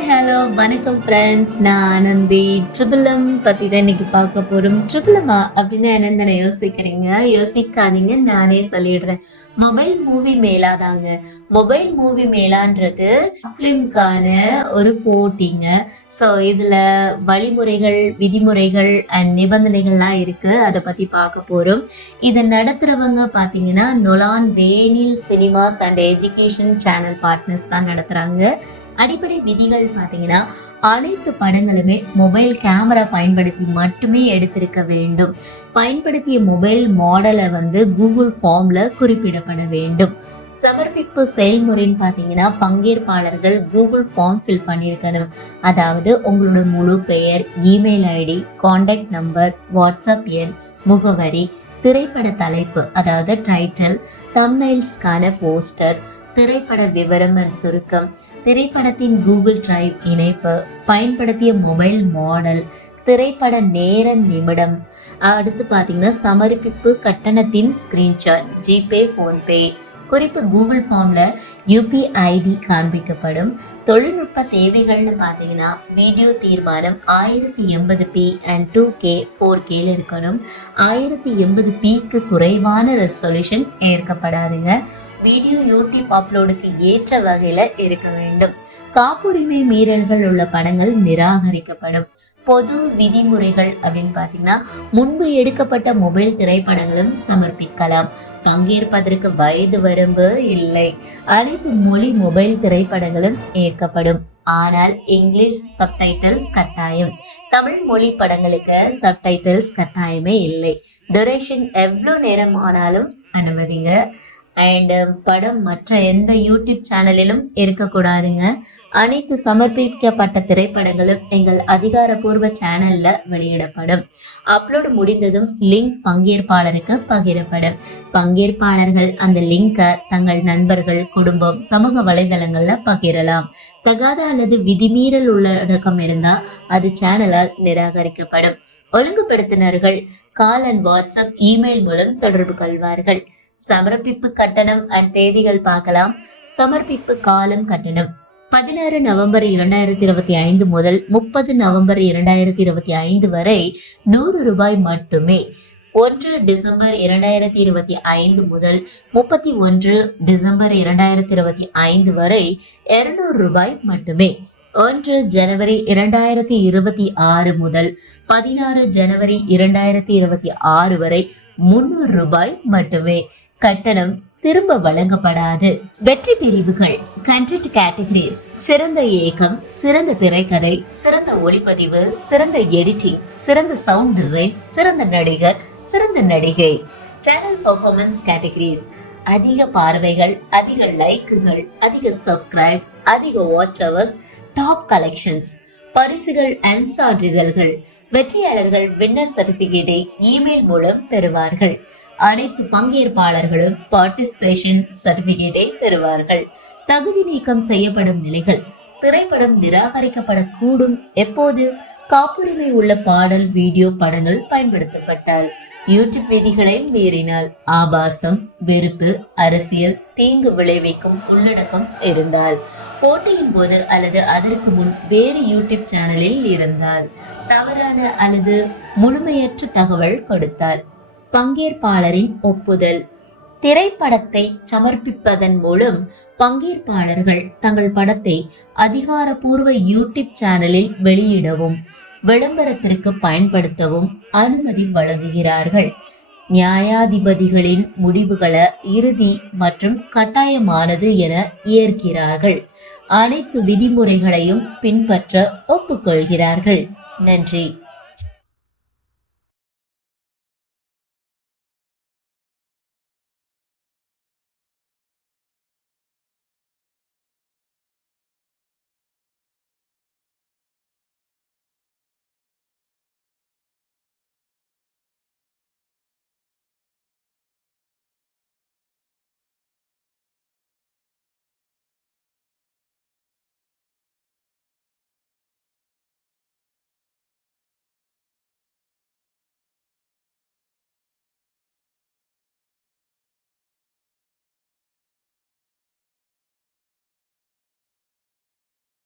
Hi hello வணக்கம் friends, நான் ஆனந்தி. ட்ரிபிளம் பற்றி தான் இன்னைக்கு பார்க்க போகிறோம். ட்ரிபிளமா அப்படின்னு என்னென்ன யோசிக்கிறீங்க? யோசிக்காதீங்க, நானே சொல்லிடுறேன். மொபைல் மூவி மேலாதாங்க. மொபைல் மூவி மேலான்றது ஃபிலிம்கான ஒரு போட்டிங்க. ஸோ இதில் வழிமுறைகள், விதிமுறைகள் அண்ட் நிபந்தனைகள்லாம் இருக்குது. அதை பற்றி பார்க்க போகிறோம். இதை நடத்துகிறவங்க பார்த்தீங்கன்னா நொலான் வேனில் cinemas and education channel partners தான் நடத்துகிறாங்க. அடிப்படை விதிகள் பார்த்தீங்கன்னா அனைத்து படங்களுமே மொபைல் கேமரா பயன்படுத்தி மட்டுமே எடுத்திருக்க வேண்டும். பயன்படுத்திய மொபைல் மாடலை கூகுள் ஃபார்ம்ல குறிப்பிடப்பட வேண்டும். சமர்ப்பிப்பு செயல்முறைன்னு பார்த்தீங்கன்னா பங்கேற்பாளர்கள் கூகுள் ஃபார்ம் ஃபில் பண்ணியிருக்கணும். அதாவது உங்களோட முழு பெயர், email ID, contact number, WhatsApp எண், முகவரி, திரைப்பட தலைப்பு அதாவது டைட்டில், தம்ப்நெயில்ஸ்க்கான போஸ்டர், திரைப்பட விவரம் சுருக்கம், திரைப்படத்தின் கூகுள் டிரைவ் இணைப்பு, பயன்படுத்திய மொபைல் மாடல், திரைப்பட நேர நிமிடம், அடுத்து பார்த்தீங்கன்னா சமர்ப்பிப்பு கட்டணத்தின் ஸ்கிரீன்ஷாட், ஜிபே, போன்பே. குறிப்பு கூகுள் ஃபார்ம்ல யுபிஐடி காண்பிக்கப்படும். தொழில்நுட்ப தேவைகள்னு பார்த்தீங்கன்னா வீடியோ தீர்மானம் 1080p அண்ட் 2K 4Kல இருக்கணும். 1080pக்கு குறைவான ரெசல்யூஷன் ஏற்கப்படாதுங்க. வீடியோ யூடியூப் அப்லோடுக்கு ஏற்ற வகையில இருக்க வேண்டும். காப்புரிமை மீறல்கள் உள்ள படங்கள் நிராகரிக்கப்படும். பொது விதிமுறைகள் அப்படின்னு பார்த்தீங்கன்னா முன்பு எடுக்கப்பட்ட மொபைல் திரைப்படங்களும் சமர்ப்பிக்கலாம். பங்கேற்பதற்கு வயது வரம்பு இல்லை. அனைத்து மொழி மொபைல் திரைப்படங்களும் ஏற்கப்படும். ஆனால் இங்கிலீஷ் சப்டைட்டில்ஸ் கட்டாயம். தமிழ் மொழி படங்களுக்கு சப்டைட்டில்ஸ் கட்டாயமே இல்லை. டூரேஷன் எவ்வளோ நேரம் ஆனாலும் அனுமதிங்க. அண்ட் படம் மற்ற எந்த யூடியூப் சேனலிலும் இருக்கக்கூடாதுங்க. அனைத்து சமர்ப்பிக்கப்பட்ட திரைப்படங்களும் எங்கள் அதிகாரப்பூர்வ சேனல்ல வெளியிடப்படும். அப்லோடு முடிந்ததும் லிங்க் பங்கேற்பாளருக்கு பகிரப்படும். பங்கேற்பாளர்கள் அந்த லிங்கை தங்கள் நண்பர்கள், குடும்பம், சமூக வலைதளங்கள்ல பகிரலாம். தகாத அல்லது விதிமீறல் உள்ளடக்கம் இருந்தா அது சேனலால் நிராகரிக்கப்படும். ஒழுங்குபடுத்தினர்கள் கால் அண்ட் வாட்ஸ்அப், இமெயில் மூலம் தொடர்பு கொள்வார்கள். சமர்ப்பிப்பு கட்டணம் அண்ட் தேதிகள் பார்க்கலாம். சமர்ப்பிப்பு காலம் கட்டணம் 16 நவம்பர் 2025 முதல் 30 நவம்பர் 2025 வரை ₹100 மட்டுமே. 1 டிசம்பர் 2025 முதல் 31 டிசம்பர் 2025 வரை ₹200 மட்டுமே. 1 ஜனவரி 2026 முதல் 16 ஜனவரி 2026 வரை ₹300 மட்டுமே. கட்டணம் திரும்ப வழங்கப்படாது. வெற்றி பிரிவுகள்: கண்டென்ட் கேட்டகரிஸ்: சிறந்த இயக்கம், சிறந்த திரைக்கதை, சிறந்த ஒளிப்பதிவு, சிறந்த எடிட்டிங், சிறந்த சவுண்ட் டிசைன், சிறந்த நடிகர், சிறந்த நடிகை. சேனல் பெர்ஃபார்மன்ஸ் கேட்டகரிஸ்: அதிக பார்வைகள், அதிக லைக்குகள், அதிக சப்ஸ்கிரைப், அதிக வாட்ச் ஹவர்ஸ், டாப் கலெக்ஷன்ஸ். பரிசுகள் அண்ட் சான்றிதழ்கள்: வெற்றியாளர்கள் வின்னர் சர்டிபிகேட்டை இமெயில் மூலம் பெறுவார்கள். அனைத்து பங்கேற்பாளர்களும் பார்ட்டிசிபேஷன் சர்டிபிகேட்டை பெறுவார்கள். தகுதி நீக்கம் செய்யப்படும் நிலைகள்: திரைப்படம் நிராகரிக்கப்படக்கூடும். எப்போது? காப்புரிமை உள்ள பாடல், வீடியோ, படங்கள் பயன்படுத்தப்பட்டால், யூடியூப் விதிகளை மீறினால், ஆபாசம், வெறுப்பு, அரசியல், தீங்கு விளைவிக்கும் உள்ளடக்கம் இருந்தால், போட்டியின் போது அல்லது அதற்கு முன் வேறு யூடியூப் சேனலில் இருந்தால், தவறான அல்லது முழுமையற்ற தகவல் கொடுத்தால். பங்கேற்பாளரின் ஒப்புதல்: திரைப்படத்தை சமர்ப்பிப்பதன் மூலம் பங்கேற்பாளர்கள் தங்கள் படத்தை அதிகாரப்பூர்வ யூடியூப் சேனலில் வெளியிடவும் விளம்பரத்திற்கு பயன்படுத்தவும் அனுமதி வழங்குகிறார்கள். நியாயாதிபதிகளின் முடிவுகளை இறுதி மற்றும் கட்டாயமானது என ஏற்கிறார்கள். அனைத்து விதிமுறைகளையும் பின்பற்ற ஒப்புக்கொள்கிறார்கள். நன்றி.